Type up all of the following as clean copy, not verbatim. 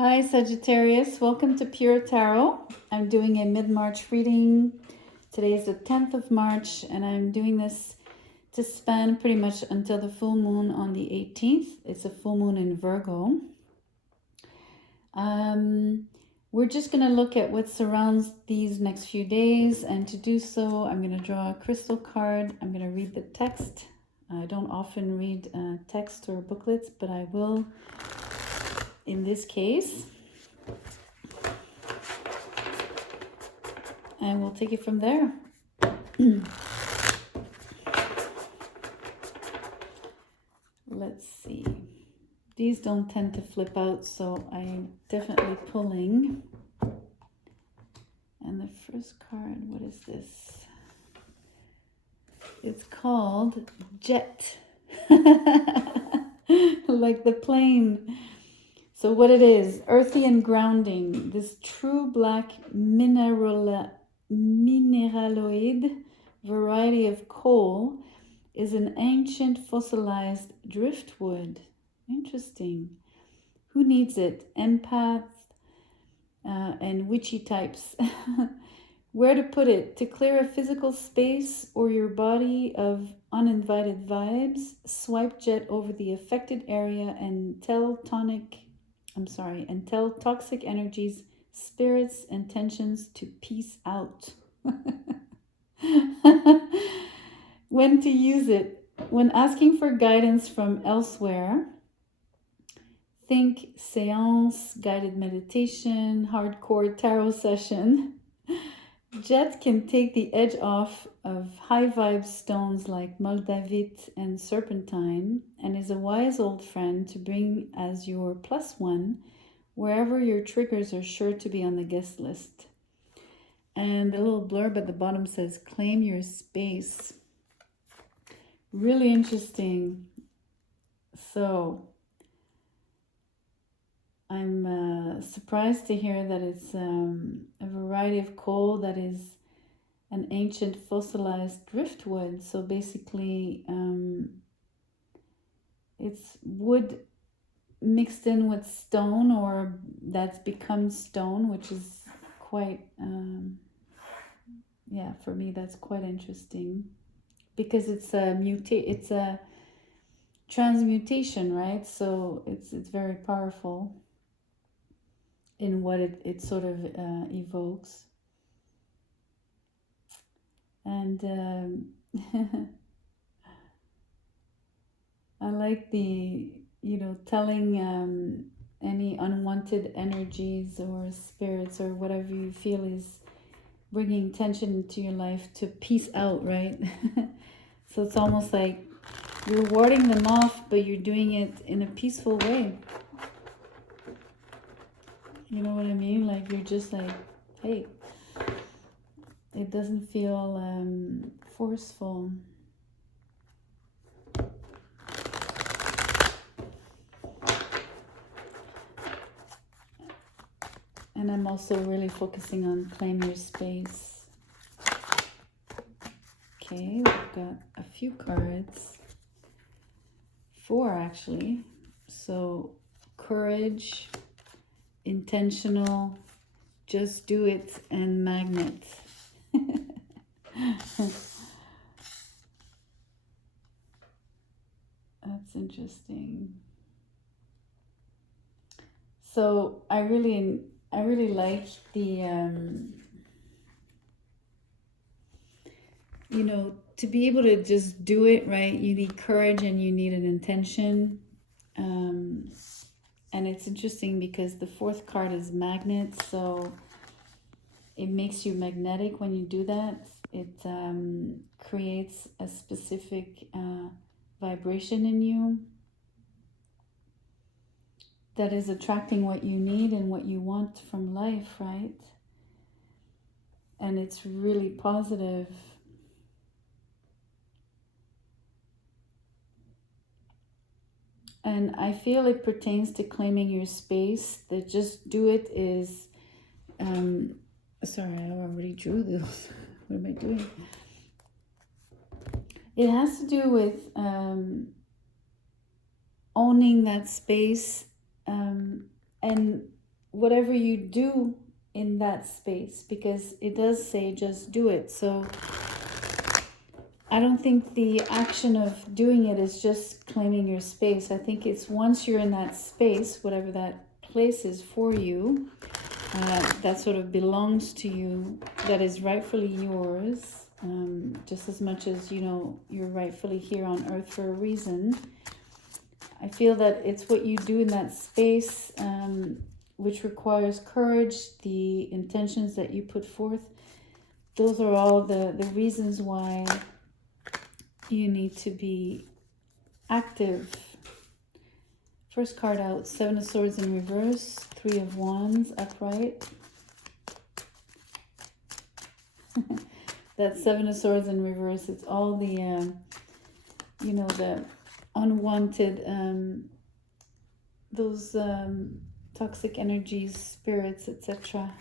Hi Sagittarius, welcome to Pure Tarot. I'm doing a mid-March reading. Today is the 10th of March and I'm doing this to span pretty much until the full moon on the 18th. It's a full moon in Virgo. We're just going to look at what surrounds these next few days, and to do so I'm going to draw a crystal card. I'm going to read the text. I don't often read text or booklets, but I will in this case. And we'll take it from there. Let's see. These don't tend to flip out, so I'm definitely pulling. And the first card, what is this? It's called Jet. Like the plane. So what it is, earthy and grounding. This true black mineraloid variety of coal is an ancient fossilized driftwood. Interesting. Who needs it? Empath and witchy types. Where to put it? To clear a physical space or your body of uninvited vibes, swipe Jet over the affected area and tell toxic energies, spirits, and tensions to peace out. When to use it? When asking for guidance from elsewhere, think seance, guided meditation, hardcore tarot session. Jet can take the edge off of high vibe stones like Moldavite and Serpentine, and is a wise old friend to bring as your +1 wherever your triggers are sure to be on the guest list. And the little blurb at the bottom says, claim your space. Really interesting. So I'm surprised to hear that it's a variety of coal that is an ancient fossilized driftwood. So basically it's wood mixed in with stone, or that's become stone, which is quite, yeah, for me that's quite interesting, because it's a transmutation, right? So it's very powerful in what it sort of evokes. And I like the, telling any unwanted energies or spirits or whatever you feel is bringing tension into your life to peace out, right? So it's almost like you're warding them off, but you're doing it in a peaceful way. You know what I mean? Like you're just like, hey, it doesn't feel forceful. And I'm also really focusing on claim your space. Okay, we've got a few cards. 4 actually. So courage, intentional, just do it, and magnet. That's interesting. So I really like the to be able to just do it, right? You need courage and you need an intention. And it's interesting because the 4th card is magnet, so it makes you magnetic when you do that. It creates a specific vibration in you that is attracting what you need and what you want from life, right? And it's really positive. And I feel it pertains to claiming your space. The just do it is, sorry, I already drew this. What am I doing? It has to do with owning that space and whatever you do in that space, because it does say just do it. So I don't think the action of doing it is just claiming your space. I think it's once you're in that space, whatever that place is for you, that sort of belongs to you, that is rightfully yours, just as much as, you know, you're rightfully here on earth for a reason. I feel that it's what you do in that space, which requires courage, the intentions that you put forth. Those are all the reasons why you need to be active. First card out, Seven of Swords in reverse, Three of Wands upright. That Seven of Swords in reverse, it's all the, you know, the unwanted, those toxic energies, spirits, etc.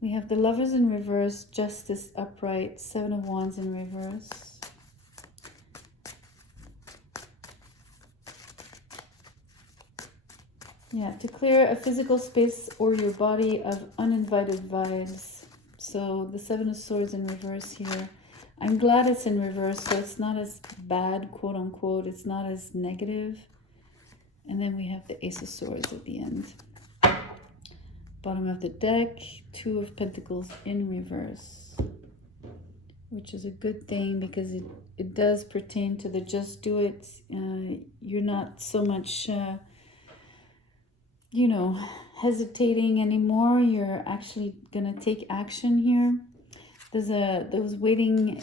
We have the Lovers in reverse, Justice upright, Seven of Wands in reverse. Yeah, to clear a physical space or your body of uninvited vibes. So the Seven of Swords in reverse here. I'm glad it's in reverse, so it's not as bad, quote unquote. It's not as negative. And then we have the Ace of Swords at the end. Bottom of the deck, Two of Pentacles in reverse, which is a good thing because it does pertain to the just do it. You're not so much... you know, hesitating anymore. You're actually gonna take action here. There was waiting,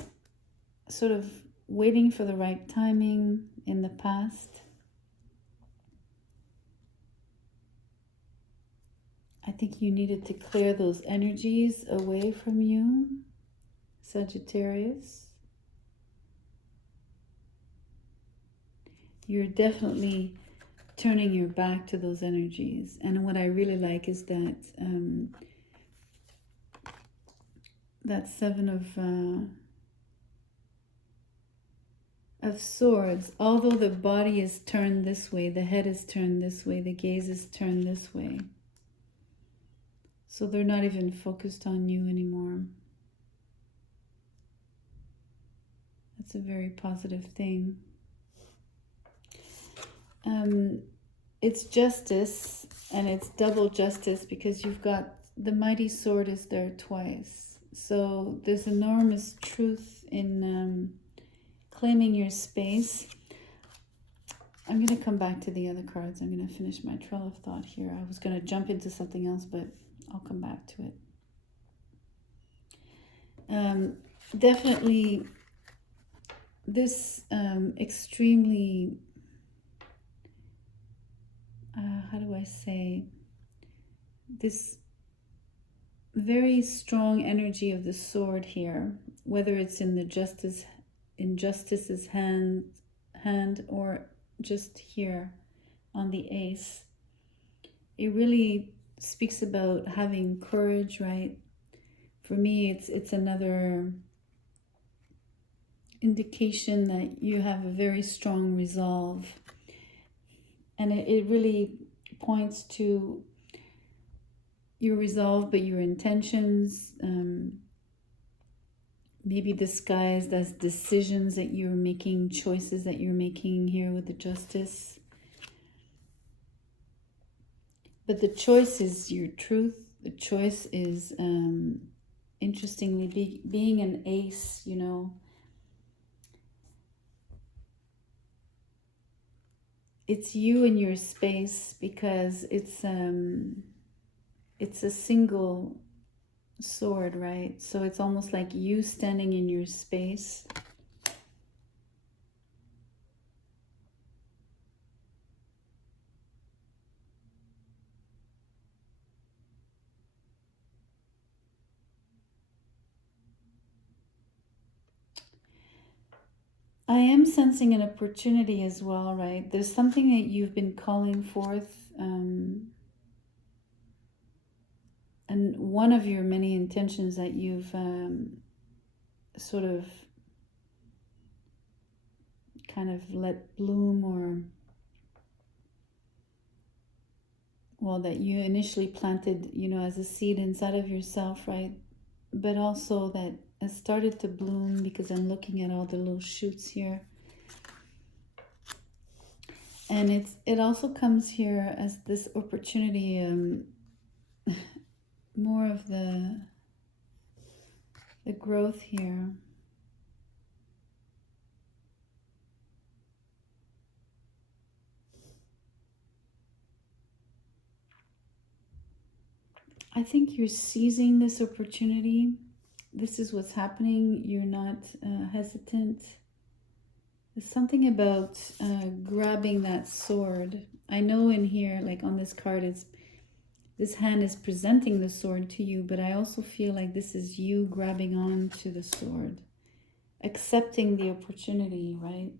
sort of waiting for the right timing in the past. I think you needed to clear those energies away from you, Sagittarius. You're definitely turning your back to those energies. And what I really like is that that Seven of Swords, although the body is turned this way, the head is turned this way, the gaze is turned this way. So they're not even focused on you anymore. That's a very positive thing. It's justice, and it's double justice because you've got the mighty sword is there twice. So there's enormous truth in claiming your space. I'm going to come back to the other cards. I'm going to finish my trail of thought here. I was going to jump into something else, but I'll come back to it. Definitely this extremely... how do I say, this very strong energy of the sword here, whether it's in the justice's hand or just here on the ace, it really speaks about having courage, right? For me, it's another indication that you have a very strong resolve. And it really points to your resolve, but your intentions, maybe disguised as decisions that you're making, choices that you're making here with the justice. But the choice is your truth. The choice is, interestingly, being an ace, you know, it's you in your space because it's a single sword, right? So it's almost like you standing in your space. I am sensing an opportunity as well, right? There's something that you've been calling forth, and one of your many intentions that you've sort of kind of let bloom or well, that you initially planted, as a seed inside of yourself, right? But also that it started to bloom, because I'm looking at all the little shoots here. And it also comes here as this opportunity, more of the growth here. I think you're seizing this opportunity. This is what's happening. You're not hesitant. There's something about grabbing that sword. I know in here, like on this card, this hand is presenting the sword to you, but I also feel like this is you grabbing on to the sword, accepting the opportunity, right?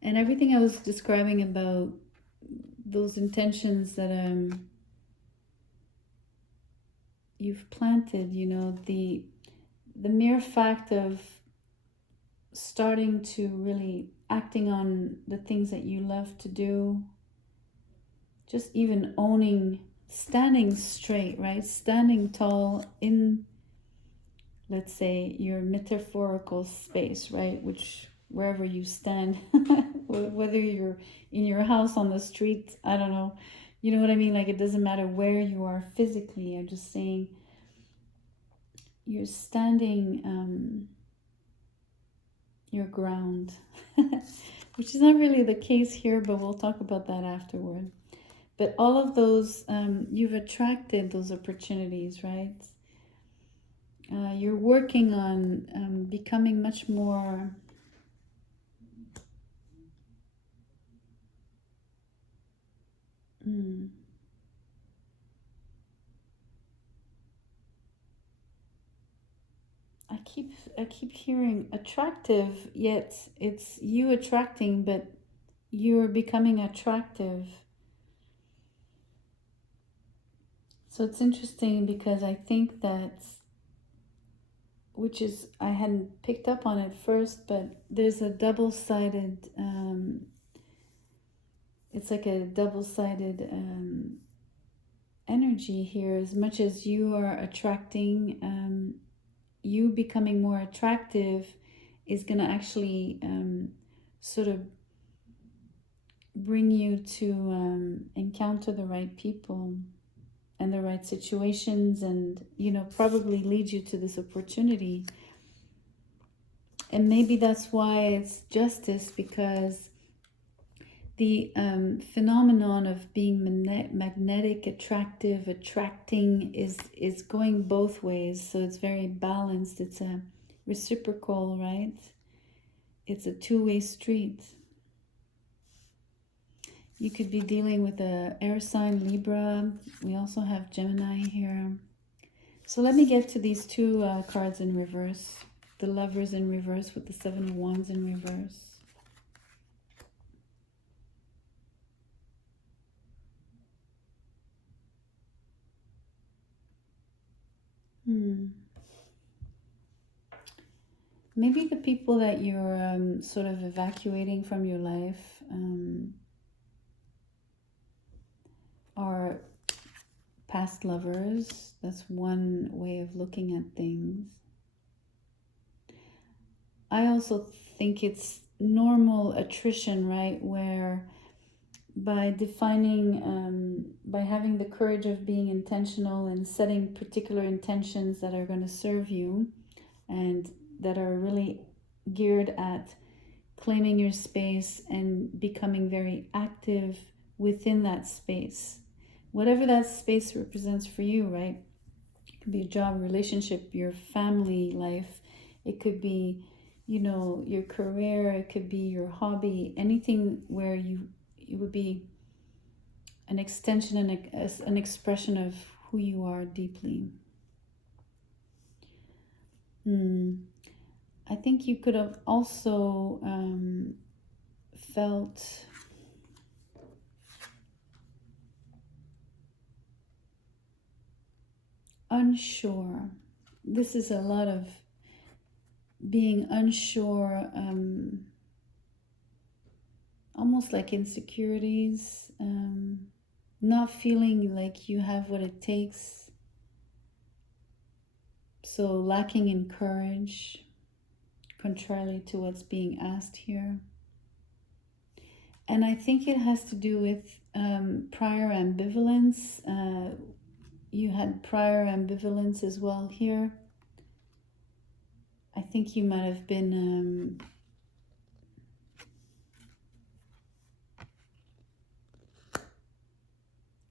And everything I was describing about those intentions that you've planted, the mere fact of starting to really acting on the things that you love to do, just even owning, standing straight, right? Standing tall in, let's say, your metaphorical space, right? Which, wherever you stand, whether you're in your house, on the street, I don't know. You know what I mean? Like, it doesn't matter where you are physically. I'm just saying you're standing your ground, which is not really the case here, but we'll talk about that afterward. But all of those, you've attracted those opportunities, right? You're working on becoming much more I keep hearing attractive, yet it's you attracting, but you're becoming attractive. So it's interesting, because I think that, which is, I hadn't picked up on it first, but there's a double-sided, it's like a double-sided energy here. As much as you are attracting, you becoming more attractive is going to actually sort of bring you to encounter the right people and the right situations, and probably lead you to this opportunity. And maybe that's why it's justice, because the phenomenon of being magnetic, attractive, attracting is going both ways. So it's very balanced. It's a reciprocal, right? It's a two-way street. You could be dealing with a air sign, Libra. We also have Gemini here. So let me get to these two cards in reverse. The Lovers in reverse with the Seven of Wands in reverse. Maybe the people that you're sort of evacuating from your life are past lovers. That's one way of looking at things. I also think it's normal attrition, right? Where by defining, by having the courage of being intentional and setting particular intentions that are going to serve you and that are really geared at claiming your space and becoming very active within that space. Whatever that space represents for you, right? It could be a job, relationship, your family life. It could be, your career. It could be your hobby. Anything where it would be an extension and an expression of who you are deeply. I think you could have also felt unsure. This is a lot of being unsure, almost like insecurities, not feeling like you have what it takes, so lacking in courage, contrarily to what's being asked here. And I think it has to do with prior ambivalence. You had prior ambivalence as well here. I think you might have been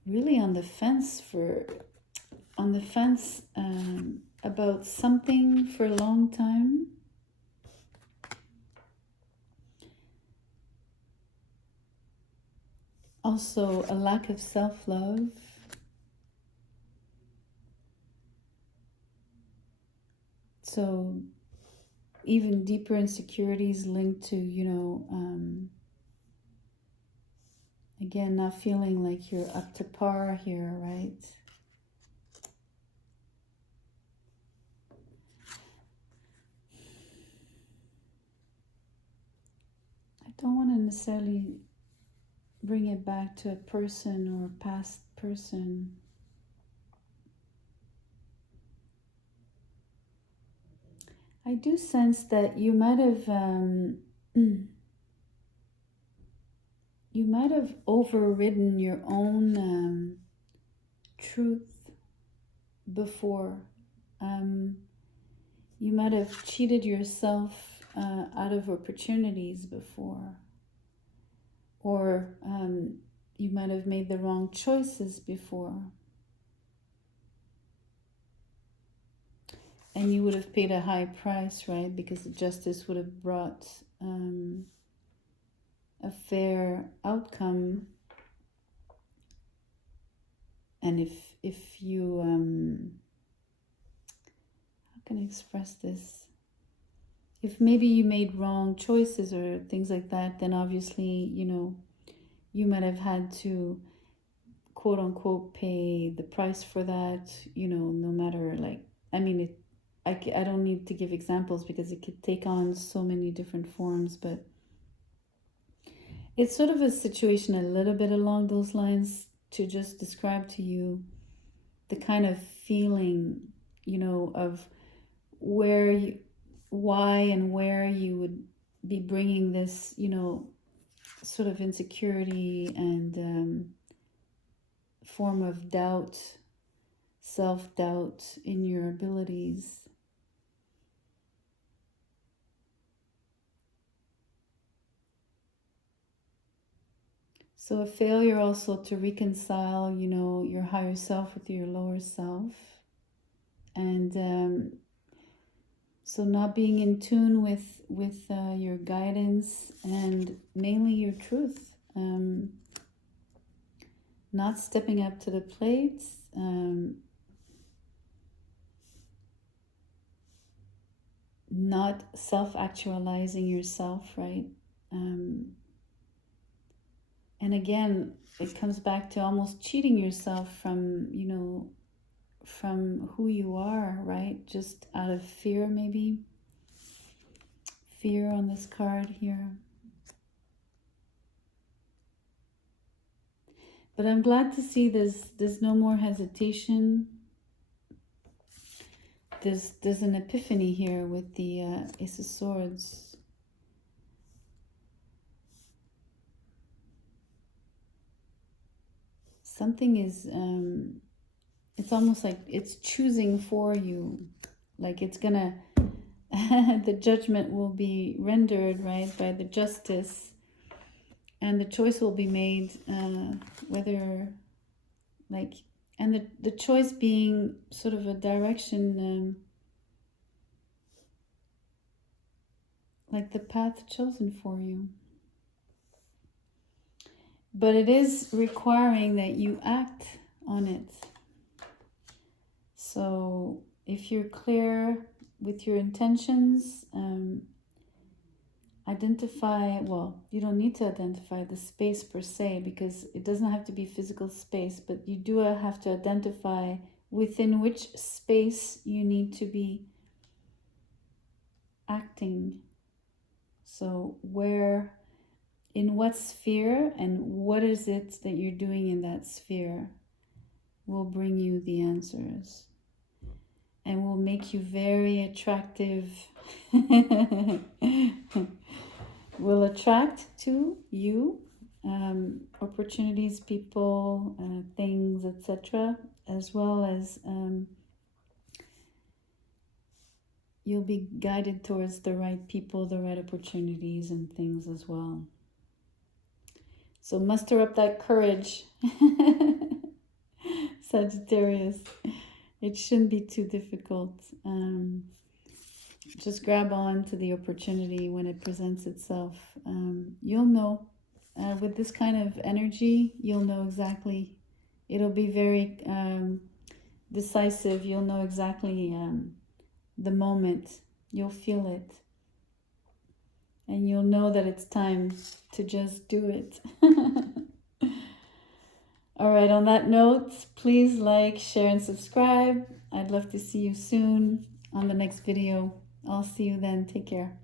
really on the fence about something for a long time. Also, a lack of self-love. So, even deeper insecurities linked to, again, not feeling like you're up to par here, right? I don't want to necessarily bring it back to a person or a past person. I do sense that you might have overridden your own truth before. You might have cheated yourself out of opportunities before. Or you might have made the wrong choices before. And you would have paid a high price, right? Because the justice would have brought a fair outcome. And if you, how can I express this? If maybe you made wrong choices or things like that, then obviously, you might have had to, quote unquote, pay the price for that, no matter I don't need to give examples because it could take on so many different forms, but it's sort of a situation a little bit along those lines to just describe to you the kind of feeling, of why and where you would be bringing this, sort of insecurity and form of doubt, self-doubt in your abilities. So a failure also to reconcile, your higher self with your lower self. And so not being in tune with your guidance and mainly your truth. Not stepping up to the plate. Not self-actualizing yourself, right? And again, it comes back to almost cheating yourself from, from who you are, right? Just out of fear, maybe. Fear on this card here. But I'm glad to see there's no more hesitation. There's an epiphany here with the Ace of Swords. Something is, it's almost like it's choosing for you. Like it's gonna, the judgment will be rendered, right, by the justice. And the choice will be made, whether, and the choice being sort of a direction, like the path chosen for you. But it is requiring that you act on it. So if you're clear with your intentions, identify, well, you don't need to identify the space per se because it doesn't have to be physical space, but you do have to identify within which space you need to be acting. So where in what sphere and what is it that you're doing in that sphere will bring you the answers and will make you very attractive. Will attract to you opportunities, people, things, etc., as well as you'll be guided towards the right people, the right opportunities and things as well. So muster up that courage, Sagittarius. It shouldn't be too difficult. Just grab on to the opportunity when it presents itself. You'll know. With this kind of energy, you'll know exactly. It'll be very decisive. You'll know exactly the moment. You'll feel it. And you'll know that it's time to just do it. All right, on that note, please like, share, and subscribe. I'd love to see you soon on the next video. I'll see you then. Take care.